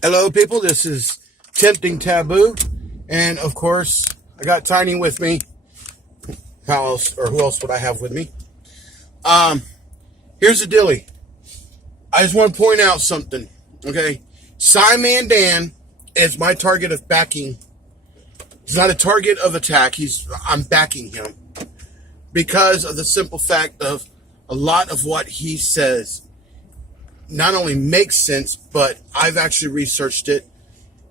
Hello, people. This is Tempting Taboo. And, of course, I got Tiny with me. How else, or who else would I have with me? Here's the dilly. I just want to point out something, okay? SciMan Dan is my target of backing. He's not a target of attack. I'm backing him because of the simple fact of a lot of what he says not only makes sense, but I've actually researched it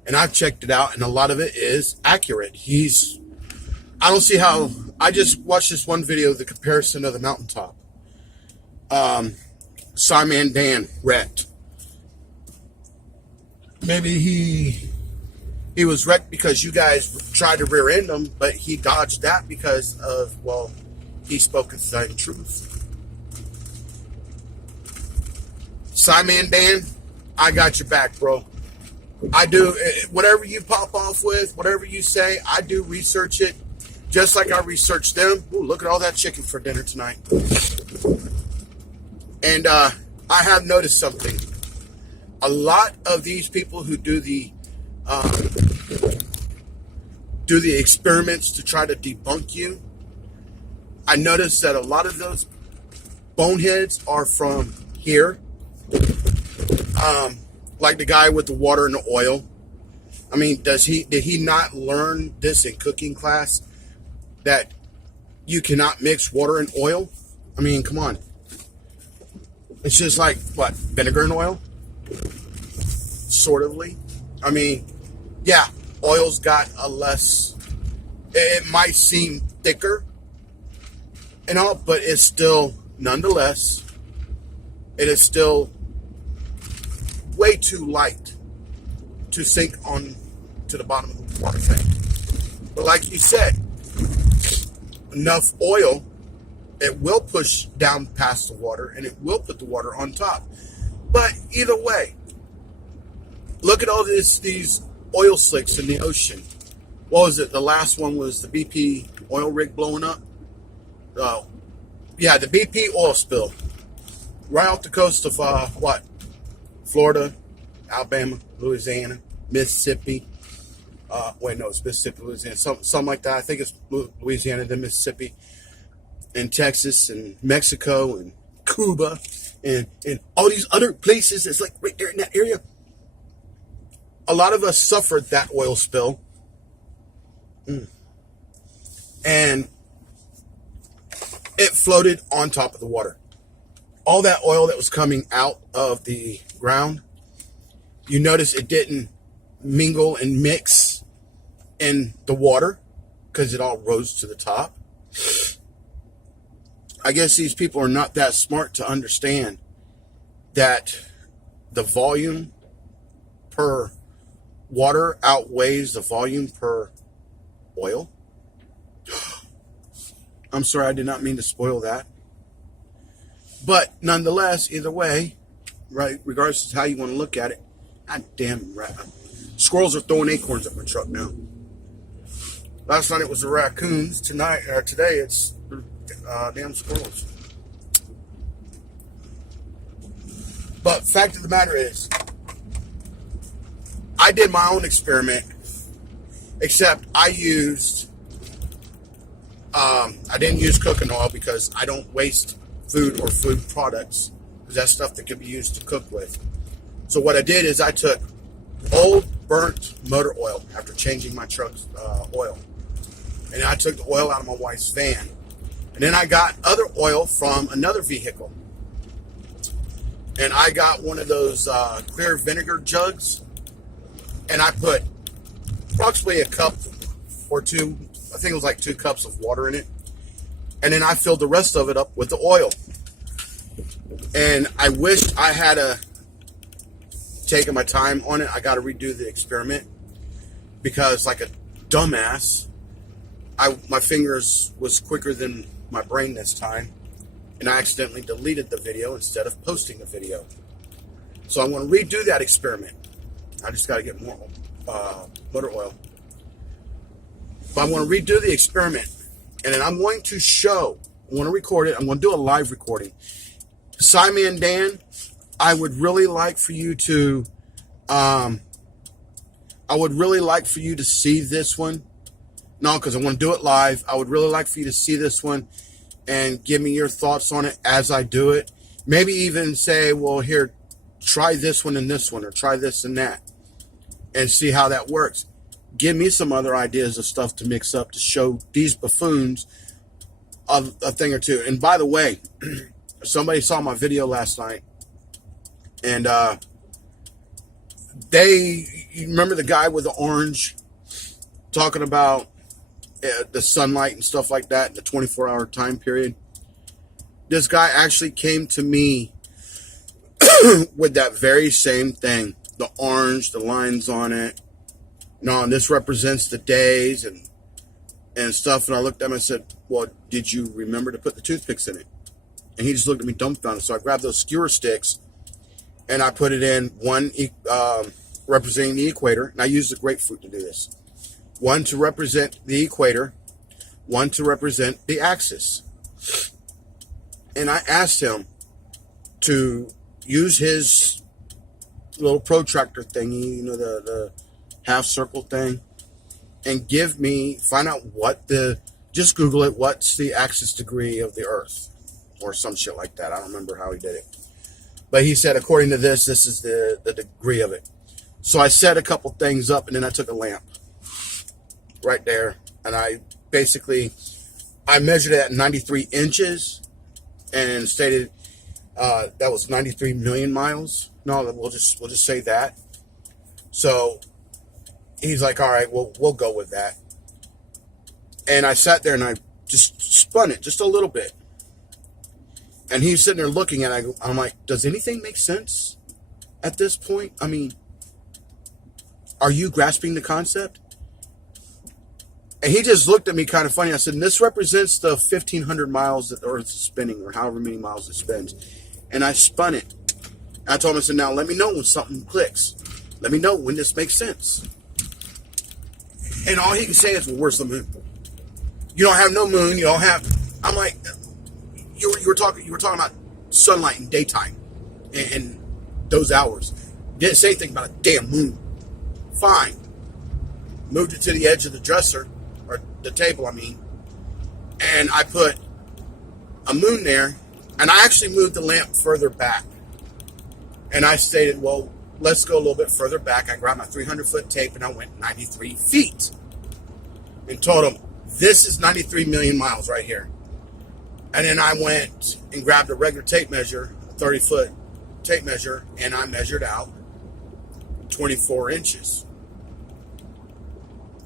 and I've checked it out, and a lot of it is accurate. I don't see how. I just watched this one video, the comparison of the mountaintop. SciMan Dan wrecked. Maybe he was wrecked because you guys tried to rear end him, but he dodged that because of, well, he spoke the same truth. SciMan Dan, I got your back, bro. I do. Whatever you pop off with, whatever you say, I do research it, just like I researched them. Ooh, look at all that chicken for dinner tonight. And I have noticed something. A lot of these people who do the experiments to try to debunk you, I noticed that a lot of those boneheads are from here. Like the guy with the water and the oil. I mean, did he not learn this in cooking class? That you cannot mix water and oil? I mean, come on. It's just like, what, vinegar and oil? Sort ofly. I mean, yeah, oil's got a less, it might seem thicker and all, but it's still, nonetheless, it is still way too light to sink on to the bottom of the water tank. But like you said, enough oil, it will push down past the water and it will put the water on top. But either way, look at all these oil slicks in the ocean. What was it? The last one was the BP oil rig blowing up. Yeah, the BP oil spill right off the coast of what? Florida, Alabama, Louisiana, Mississippi. Wait, no, it's Mississippi, Louisiana, something like that. I think it's Louisiana, then Mississippi, and Texas, and Mexico, and Cuba, and all these other places. It's like right there in that area. A lot of us suffered that oil spill. And it floated on top of the water. All that oil that was coming out of the ground, you notice it didn't mingle and mix in the water because it all rose to the top. I guess these people are not that smart to understand that the volume per water outweighs the volume per oil. I'm sorry, I did not mean to spoil that. But nonetheless, either way, right, regardless of how you want to look at it, God damn, squirrels are throwing acorns at my truck now. Last night it was the raccoons. Today it's damn squirrels. But fact of the matter is, I did my own experiment, except I didn't use cooking oil because I don't waste food or food products, because that's stuff that can be used to cook with. So what I did is I took old burnt motor oil after changing my truck's oil, and I took the oil out of my wife's van, and then I got other oil from another vehicle, and I got one of those clear vinegar jugs, and I put approximately a cup or two, I think it was like 2 cups of water in it, and then I filled the rest of it up with the oil. And I wished I had taken my time on it. I got to redo the experiment because, like a dumbass, my fingers was quicker than my brain this time, and I accidentally deleted the video instead of posting the video. So I'm going to redo that experiment. I just got to get more motor oil. But I'm going to redo the experiment, and then I'm going to record it. I'm going to do a live recording. SciMan Dan, I would really like for you to I would really like for you to see this one. No, because I want to do it live. I would really like for you to see this one and give me your thoughts on it as I do it. Maybe even say, well, here, try this one and this one, or try this and that, and see how that works. Give me some other ideas of stuff to mix up to show these buffoons of a thing or two. And by the way, somebody saw my video last night, and you remember the guy with the orange talking about the sunlight and stuff like that in the 24-hour time period? This guy actually came to me with that very same thing. The orange, the lines on it. No, and this represents the days and stuff. And I looked at him and I said, well, did you remember to put the toothpicks in it? And he just looked at me dumbfounded. So I grabbed those skewer sticks and I put it in, one representing the equator. And I used the grapefruit to do this. One to represent the equator, one to represent the axis. And I asked him to use his little protractor thingy, the half circle thing, and find out just Google it, what's the axis degree of the Earth, or some shit like that. I don't remember how he did it. But he said, according to this is the degree of it. So I set a couple things up, and then I took a lamp right there, and I measured it at 93 inches and stated that was 93 million miles. No, we'll just say that. So he's like, all right, we'll go with that. And I sat there and I just spun it just a little bit. And he's sitting there looking at it. I'm like, does anything make sense at this point? I mean, are you grasping the concept? And he just looked at me kind of funny. I said, this represents the 1,500 miles that the Earth is spinning, or however many miles it spins. And I spun it. And I told him, I said, now let me know when something clicks. Let me know when this makes sense. And all he can say is, well, where's the moon? You don't have no moon. You don't have... I'm like, you were talking about sunlight in daytime and those hours. Didn't say anything about a damn moon. Fine. Moved it to the edge of the dresser, or the table, I mean. And I put a moon there, and I actually moved the lamp further back. And I stated, well, let's go a little bit further back. I grabbed my 300-foot tape, and I went 93 feet. And told him, this is 93 million miles right here. And then I went and grabbed a regular tape measure, a 30-foot tape measure, and I measured out 24 inches.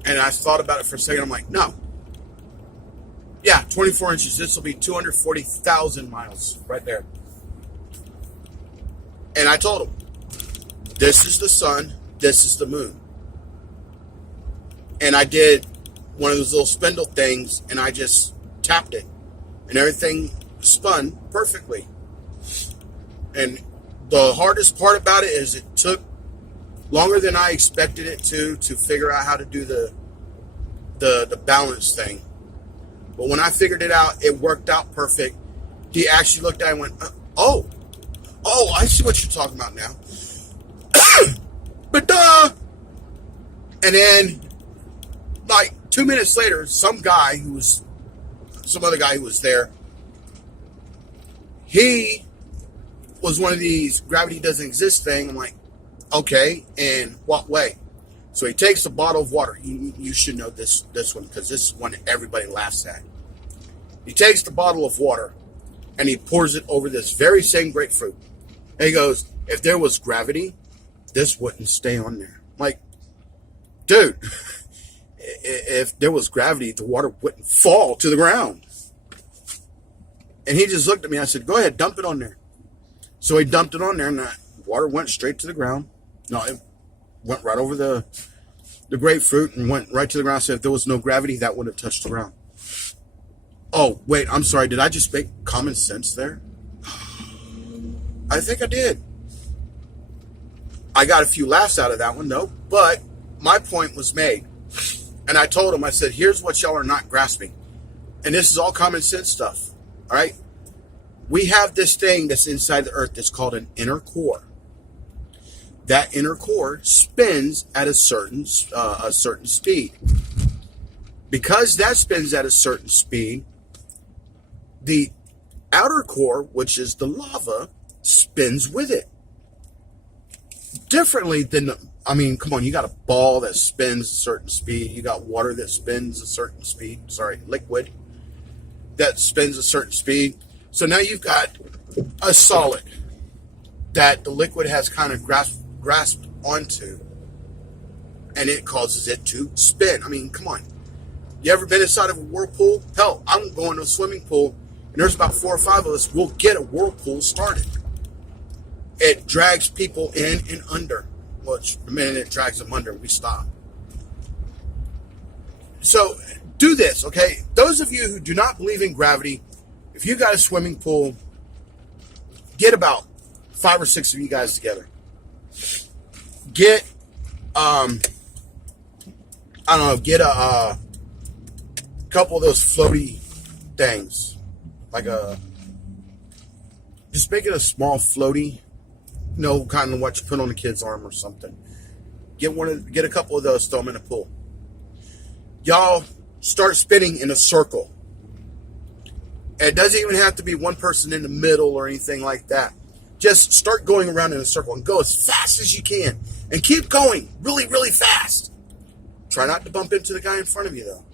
And I thought about it for a second. I'm like, no. Yeah, 24 inches. This will be 240,000 miles right there. And I told him, this is the sun, this is the moon. And I did one of those little spindle things, and I just tapped it. And everything spun perfectly. And the hardest part about it is it took longer than I expected it to figure out how to do the balance thing. But when I figured it out, it worked out perfect. He actually looked at it and went, oh, I see what you're talking about now. But duh! And then, like 2 minutes later, some other guy who was there, he was one of these gravity doesn't exist thing. I'm like, okay, in what way? So he takes a bottle of water. You should know this one, because this is one that everybody laughs at. He takes the bottle of water and he pours it over this very same grapefruit. And he goes, if there was gravity, this wouldn't stay on there. I'm like, dude, if there was gravity, the water wouldn't fall to the ground. And he just looked at me. I said, go ahead, dump it on there. So he dumped it on there, and the water went straight to the ground. No, it went right over the grapefruit and went right to the ground. I said, if there was no gravity, that would have touched the ground. Oh, wait, I'm sorry. Did I just make common sense there? I think I did. I got a few laughs out of that one, though. But my point was made. And I told him, I said, here's what y'all are not grasping. And this is all common sense stuff. All right? We have this thing that's inside the earth that's called an inner core. that inner core spins at a certain speed. Because that spins at a certain speed, the outer core, which is the lava, spins with it. Differently than, come on, you got a ball that spins a certain speed. You got water that spins a certain speed. Liquid that spins a certain speed. So now you've got a solid that the liquid has kind of grasped onto, and it causes it to spin. Come on. You ever been inside of a whirlpool? Hell, I'm going to a swimming pool, and there's about 4 or 5 of us. We'll get a whirlpool started. It drags people in and under. Which the minute it drags them under, we stop. So do this, okay? Those of you who do not believe in gravity, if you got a swimming pool, get about 5 or 6 of you guys together. Get, get a couple of those floaty things, just make it a small floaty, kind of what you put on a kid's arm or something. Get a couple of those, throw them in a pool. Y'all start spinning in a circle. It doesn't even have to be one person in the middle or anything like that. Just start going around in a circle and go as fast as you can. And keep going really, really fast. Try not to bump into the guy in front of you, though.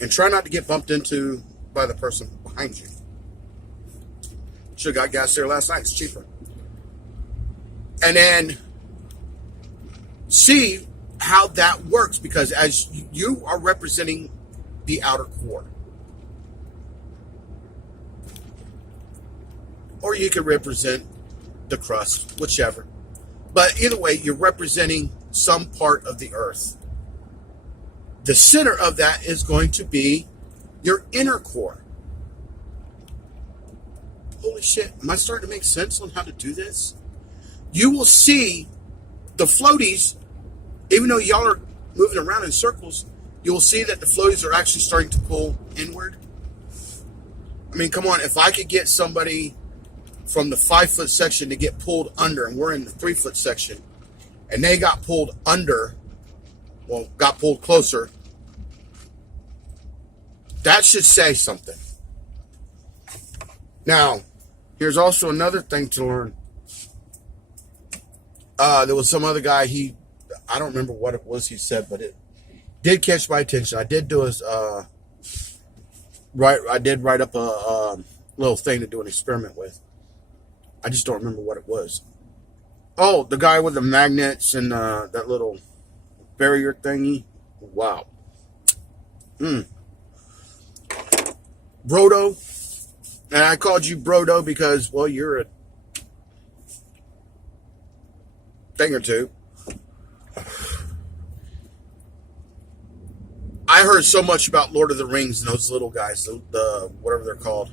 And try not to get bumped into by the person behind you. Should have got gas there last night. It's cheaper. And then see how that works, because as you are representing the outer core. Or you could represent the crust, whichever. But either way, you're representing some part of the earth. The center of that is going to be your inner core. Holy shit, am I starting to make sense on how to do this? You will see the floaties, even though y'all are moving around in circles, you will see that the floaties are actually starting to pull inward. Come on, if I could get somebody from the 5-foot section to get pulled under, and we're in the 3-foot section, and they got pulled under, got pulled closer, that should say something. Now, here's also another thing to learn. There was some other guy, I don't remember what it was he said, but it did catch my attention. I did do I did write up a little thing to do an experiment with. I just don't remember what it was. Oh, the guy with the magnets and that little barrier thingy. Wow. Brodo. And I called you Brodo because, you're a thing or two. I heard so much about Lord of the Rings and those little guys, the whatever they're called,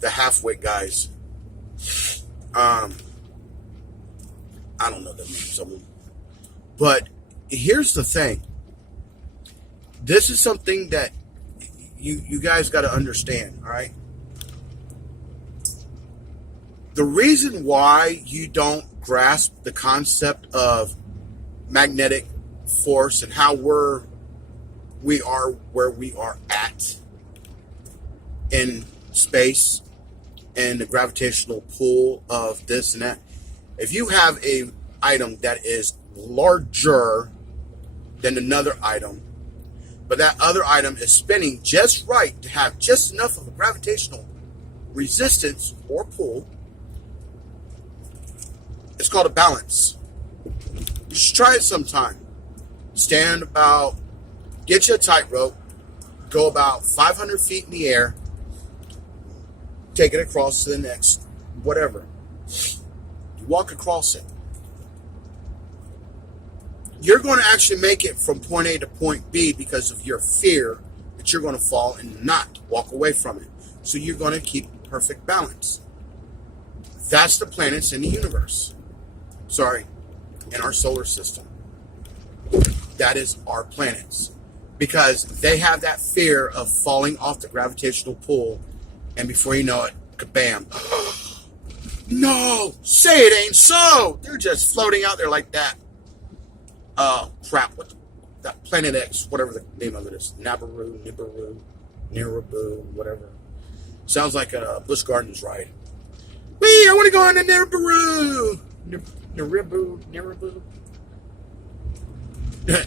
the half-wit guys. I don't know the names of them. But here's the thing. This is something that you guys got to understand, all right? The reason why you don't grasp the concept of magnetic force and how we are where we are at in space and the gravitational pull of this and that. If you have a item that is larger than another item, but that other item is spinning just right to have just enough of a gravitational resistance or pull, it's called a balance. You should try it sometime. Get you a tightrope, go about 500 feet in the air, take it across to the next, whatever. You walk across it. You're going to actually make it from point A to point B because of your fear that you're going to fall and not walk away from it. So you're going to keep perfect balance. That's the planets in the universe. In our solar system. That is our planets. Because they have that fear of falling off the gravitational pull, and before you know it, kabam. No, say it ain't so. They're just floating out there like that. Crap, what that Planet X, whatever the name of it is. Nibiru, whatever. Sounds like a Busch Gardens ride. Wee, I want to go on to Nibiru.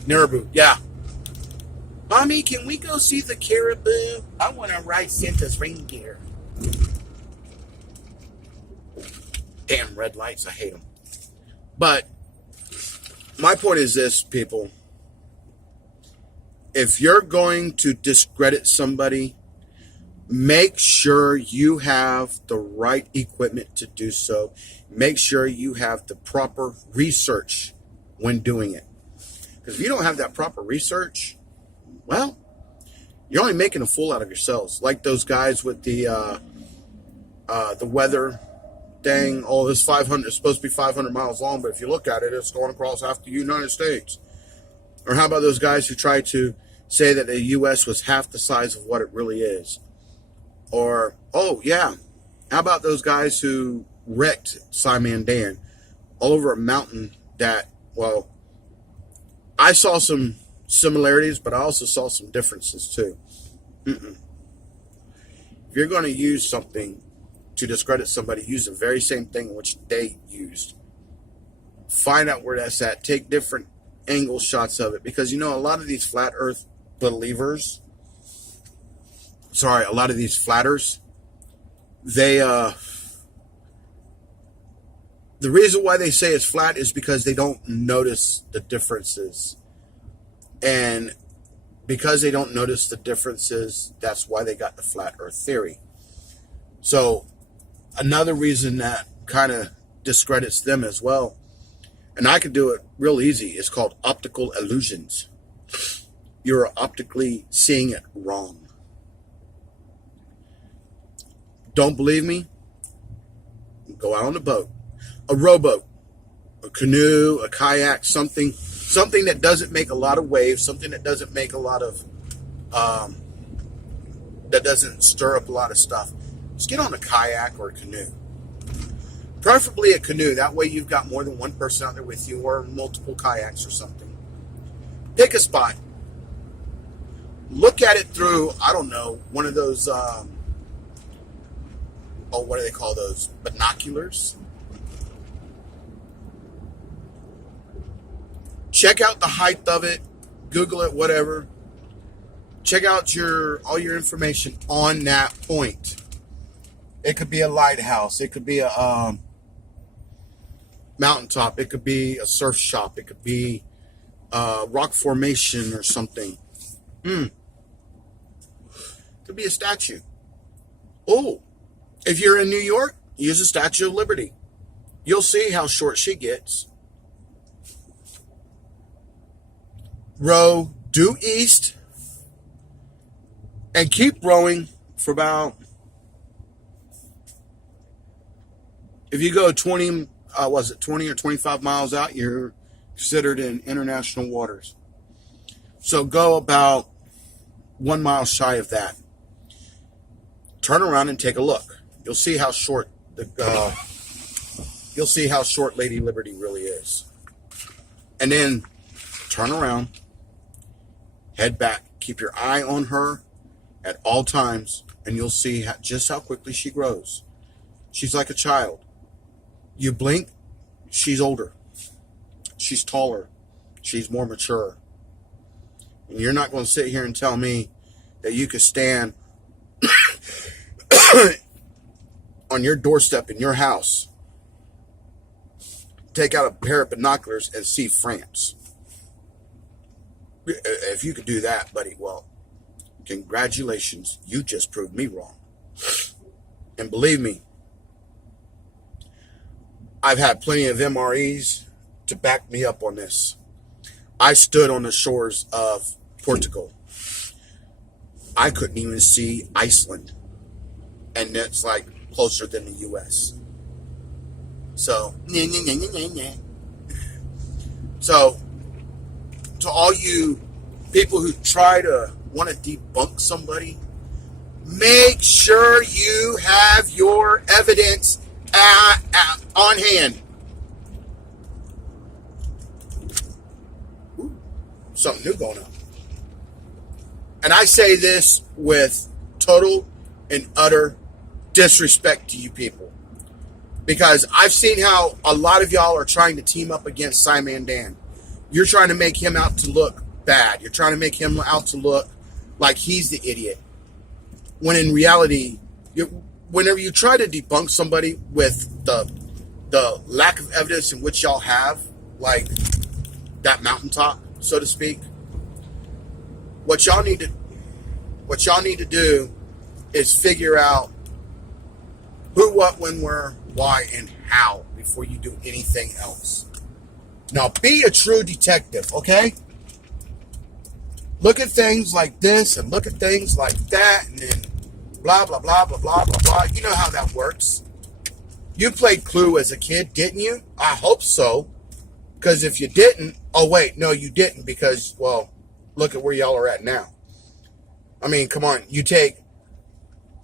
Nibiru, yeah. Mommy, can we go see the caribou? I want to ride Santa's reindeer. Damn red lights, I hate them. But my point is this, people. If you're going to discredit somebody, make sure you have the right equipment to do so. Make sure you have the proper research when doing it. Because if you don't have that proper research, well, you're only making a fool out of yourselves. Like those guys with the weather thing. Oh, this 500 is supposed to be 500 miles long, but if you look at it, it's going across half the United States. Or how about those guys who try to say that the U.S. was half the size of what it really is? Or, oh, yeah, how about those guys who wrecked SciMan Dan all over a mountain that, well, I saw some similarities, but I also saw some differences too. If you're going to use something to discredit somebody, use the very same thing which they used. Find out where that's at. Take different angle shots of it. Because, you know, a lot of these flat earth believers, a lot of these flatters, they, the reason why they say it's flat is because they don't notice the differences. And because they don't notice the differences, that's why they got the flat earth theory. So another reason that kind of discredits them as well, and I could do it real easy, is called optical illusions. You're optically seeing it wrong. Don't believe me? Go out on a boat, a rowboat, a canoe, a kayak, something that doesn't make a lot of waves, something that doesn't make a lot of, that doesn't stir up a lot of stuff. Just get on a kayak or a canoe. Preferably a canoe. That way you've got more than one person out there with you, or multiple kayaks or something. Pick a spot. Look at it through, I don't know, one of those, what do they call those? Binoculars? Check out the height of it. Google it, whatever. Check out all your information on that point. It could be a lighthouse. It could be a mountaintop. It could be a surf shop. It could be a rock formation or something. Could be a statue. Oh, if you're in New York, use the Statue of Liberty. You'll see how short she gets. Row due east and keep rowing for about, if you go 20 or 25 miles out, you're considered in international waters. So go about 1 mile shy of that. Turn around and take a look. You'll see how short Lady Liberty really is. And then turn around, head back, keep your eye on her at all times, and you'll see just how quickly she grows. She's like a child. You blink, she's older. She's taller. She's more mature. And you're not going to sit here and tell me that you could stand on your doorstep in your house, take out a pair of binoculars and see France. If you could do that, buddy, well, congratulations. You just proved me wrong. And believe me, I've had plenty of MREs to back me up on this. I stood on the shores of Portugal. I couldn't even see Iceland. And that's like closer than the U.S. So, So, to all you people who try to want to debunk somebody, make sure you have your evidence on hand. Ooh, something new going on. And I say this with total and utter disrespect to you people. Because I've seen how a lot of y'all are trying to team up against SciMan Dan. You're trying to make him out to look bad. You're trying to make him out to look like he's the idiot. When in reality, whenever you try to debunk somebody with the lack of evidence in which y'all have, like that mountaintop, so to speak, what y'all need to do is figure out who, what, when, where, why, and how before you do anything else. Now, be a true detective, okay? Look at things like this and look at things like that and then blah, blah, blah, blah, blah, blah, blah. You know how that works. You played Clue as a kid, didn't you? I hope so. Because if you didn't, oh, wait, no, you didn't because, well, look at where y'all are at now. I mean, come on. You take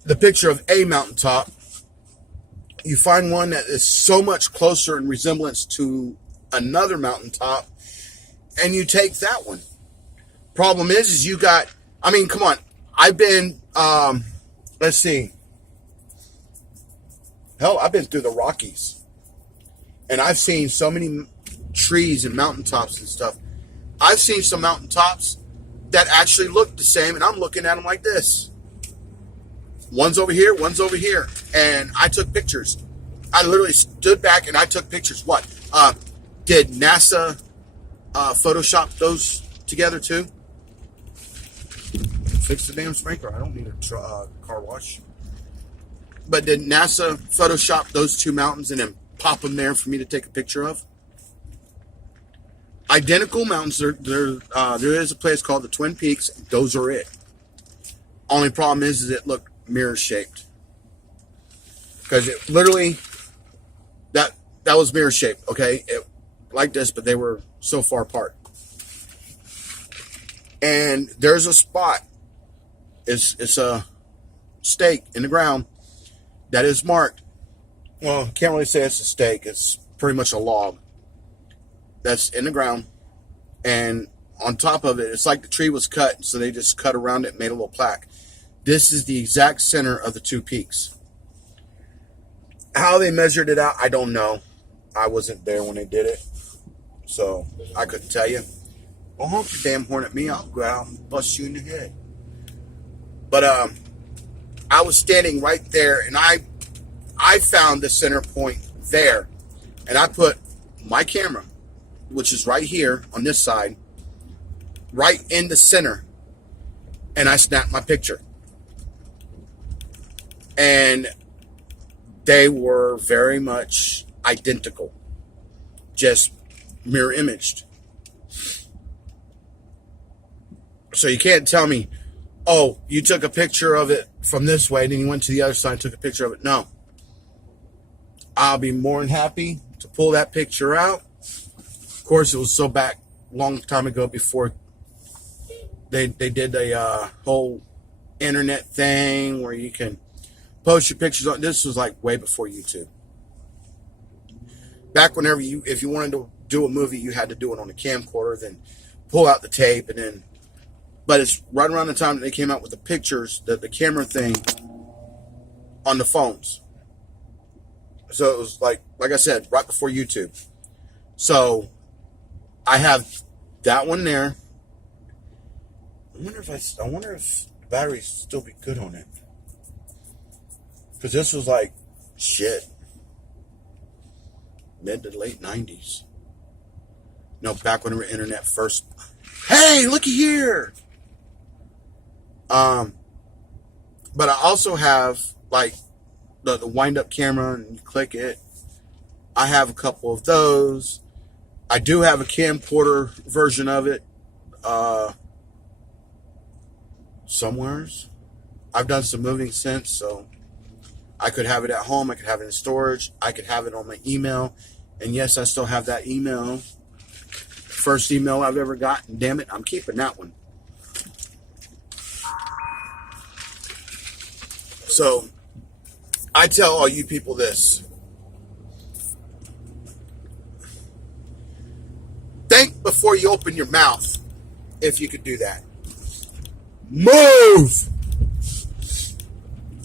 the picture of a mountaintop. You find one that is so much closer in resemblance to another mountaintop, and you take that one. Problem is you got, I mean, come on. I've been, let's see. Hell, I've been through the Rockies, and I've seen so many trees and mountaintops and stuff. I've seen some mountaintops that actually look the same, and I'm looking at them like this. One's over here, one's over here. And I took pictures. I literally stood back and I took pictures. What? Did NASA Photoshop those together too? Fix the damn sprinkler. I don't need a car wash. But did NASA Photoshop those two mountains and then pop them there for me to take a picture of? Identical mountains. There is a place called the Twin Peaks. Those are it. Only problem is it looked mirror shaped, because it literally that was mirror shaped. Okay, like this, but they were so far apart. And there's a spot. It's a stake in the ground that is marked. Well, can't really say it's a stake. It's pretty much a log that's in the ground, and on top of it, it's like the tree was cut, so they just cut around it and made a little plaque. This is the exact center of the two peaks. How they measured it out, I don't know. I wasn't there when they did it, so I couldn't tell you. Well, honk your damn horn at me, I'll go out and bust you in the head. But I was standing right there, and I found the center point there, and I put my camera, which is right here on this side, right in the center, and I snapped my picture. And they were very much identical, just mirror imaged. So you can't tell me, oh, you took a picture of it from this way, and then you went to the other side and took a picture of it. No. I'll be more than happy to pull that picture out. Of course, it was so back long time ago before they did a whole internet thing where you can post your pictures on. This was like way before YouTube. Back whenever if you wanted to do a movie, you had to do it on a camcorder, then pull out the tape, and then. But it's right around the time that they came out with the pictures, the camera thing on the phones. So it was like I said, right before YouTube. So I have that one there. I wonder if the batteries still be good on it. Because this was like, shit, mid to late 90s. No, back when the internet first. Hey, looky here. But I also have like the wind-up camera, and you click it. I have a couple of those. I do have a camcorder version of it. Somewheres. I've done some moving since, so I could have it at home. I could have it in storage. I could have it on my email. And yes, I still have that email. First email I've ever gotten. Damn it, I'm keeping that one. So, I tell all you people this. before you open your mouth, if you could do that. Move!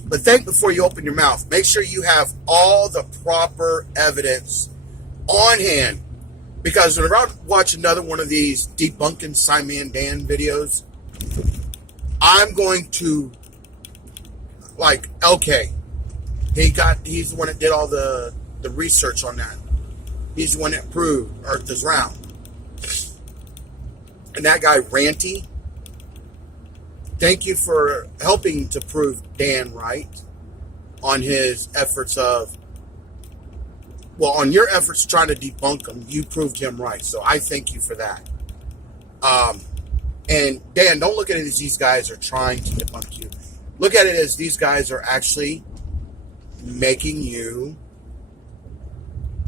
But think before you open your mouth. Make sure you have all the proper evidence on hand. Because whenever I watch another one of these debunking SciMan Dan videos, I'm going to, like, okay, he's the one that did all the research on that. He's the one that proved Earth is round. And that guy, Ranty, thank you for helping to prove Dan right on his efforts on your efforts trying to debunk him. You proved him right. So I thank you for that. And Dan, don't look at it as these guys are trying to debunk you. Look at it as these guys are actually making you,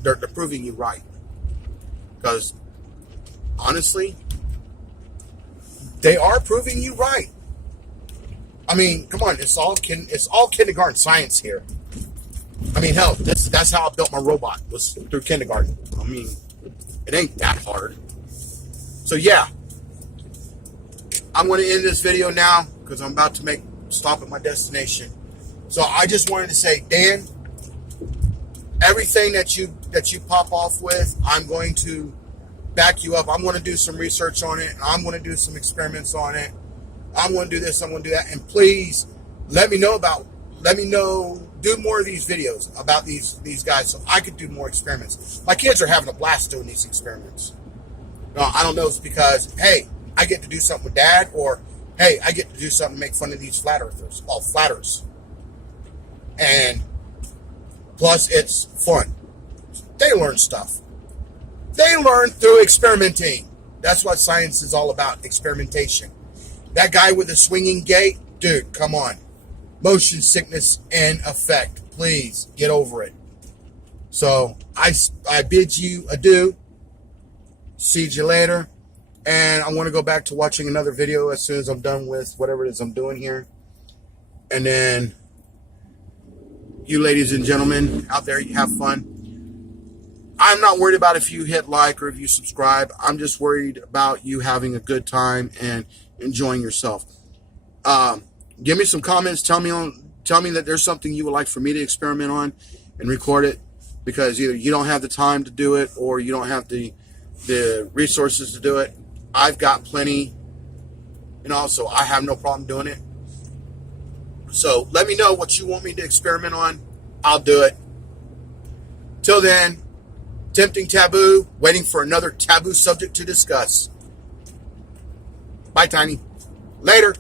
they're proving you right. Because honestly, they are proving you right. I mean, come on, it's all kindergarten science here. I mean, hell, that's how I built my robot, was through kindergarten. I mean, it ain't that hard. So yeah, I'm going to end this video now because I'm about to stop at my destination. So I just wanted to say, Dan, everything that you pop off with, I'm going to back you up. I'm going to do some research on it. I'm going to do some experiments on it. I'm going to do this. I'm going to do that. And please let me know, do more of these videos about these guys so I could do more experiments. My kids are having a blast doing these experiments. No, I don't know if it's because, hey, I get to do something with Dad, or, hey, I get to do something to make fun of these flat earthers, all flatters. And plus, it's fun. They learn stuff. They learn through experimenting. That's what science is all about, experimentation. That guy with the swinging gate, dude, come on. Motion sickness in effect. Please, get over it. So, I bid you adieu. See you later. And I want to go back to watching another video as soon as I'm done with whatever it is I'm doing here. And then, you ladies and gentlemen out there, you have fun. I'm not worried about if you hit like or if you subscribe. I'm just worried about you having a good time and enjoying yourself. Give me some comments. Tell me that there's something you would like for me to experiment on and record it, because either you don't have the time to do it or you don't have the resources to do it. I've got plenty, and also I have no problem doing it. So let me know what you want me to experiment on. I'll do it. Till then, tempting taboo, waiting for another taboo subject to discuss. Bye, Tiny. Later.